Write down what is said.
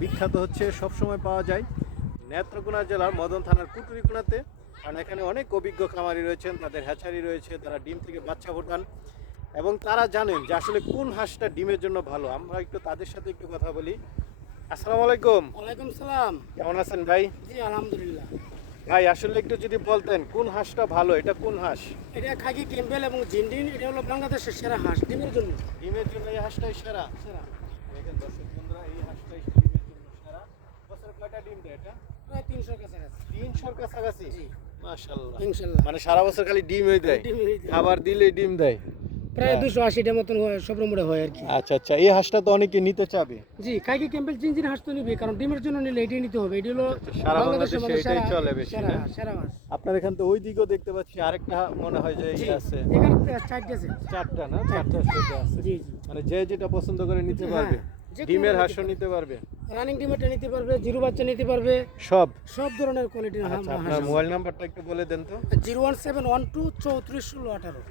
বিখ্যাত হচ্ছে সবসময় পাওয়া যায় নেত্রকোনা জেলার মদন থানার কুটুরিকোনাতে। কারণ এখানে অনেক অভিজ্ঞ খামারি রয়েছেন, তাদের হ্যাচারি রয়েছে, তারা ডিম থেকে বাচ্চা ফোটান এবং তারা জানেন যে আসলে কোন হাঁসটা ডিমের জন্য ভালো। আমরা একটু তাদের সাথে একটু কথা বলি। আসসালামু আলাইকুম। ওয়ালাইকুম সালাম। কেমন আছেন ভাই? জি আলহামদুলিল্লাহ। ভাই আসলে একটু যদি বলতেন কোন হাঁসটা ভালো, এটা কোন হাঁস? এটা খাকি ক্যাম্পবেল এবং জিন্ডিন, এটা হলো বাংলাদেশের সেরা হাঁস ডিমের জন্য। ডিমের জন্য এই হাঁসটাই সেরা। সেরা দেখেন দর্শক বন্ধুরা, এই হাঁসটাই ডিমের জন্য সেরা। বছরে কয়টা ডিম দেয় এটা? প্রায় 300 কাছাকাছি। 300 কাছাকাছি। জি মাশাআল্লাহ। ইনশাআল্লাহ। মানে সারা বছর খালি ডিমই দেয়, ডিমই দেয়। খাবার দিলেই ডিম দেয়। প্রায় 280টার মতন হয়, সব রকমের হয় আর কি। আচ্ছা আচ্ছা, এই হাঁসটা তো অনেকে নিতে চাবে। জি খাকি ক্যাম্পবেল জিঞ্জিন হাঁস তো নিবে, কারণ ডিমের জন্য নিলে এটাই নিতে হবে। এটা হলো সারা বাংলাদেশের বাংলাদেশে মধ্যে এটাই চলে বেশি সেরা না? সেরা হাঁস। আপনার এখান থেকে ওই দিকেও দেখতে পাচ্ছি আরেকটা মনে হয় যে জি এই আছে। এখানে 4টা আছে। চারটা না? চারটা সেটা আছে। জি জি মানে যে যেটা পছন্দ করে নিতে হ্যাঁ, পারবে। যে কোনো ডিমের নিতে হাঁসও পারবে। নিতে পারবে। রানিং ডিমেরটা নিতে পারবে, জিরো বাচ্চা নিতে পারবে, সব। সব ধরনের কোয়ালিটির হাঁস। আচ্ছা, আপনার মোবাইল নাম্বারটা একটু বলে দেন তো। 01712 34 16 18।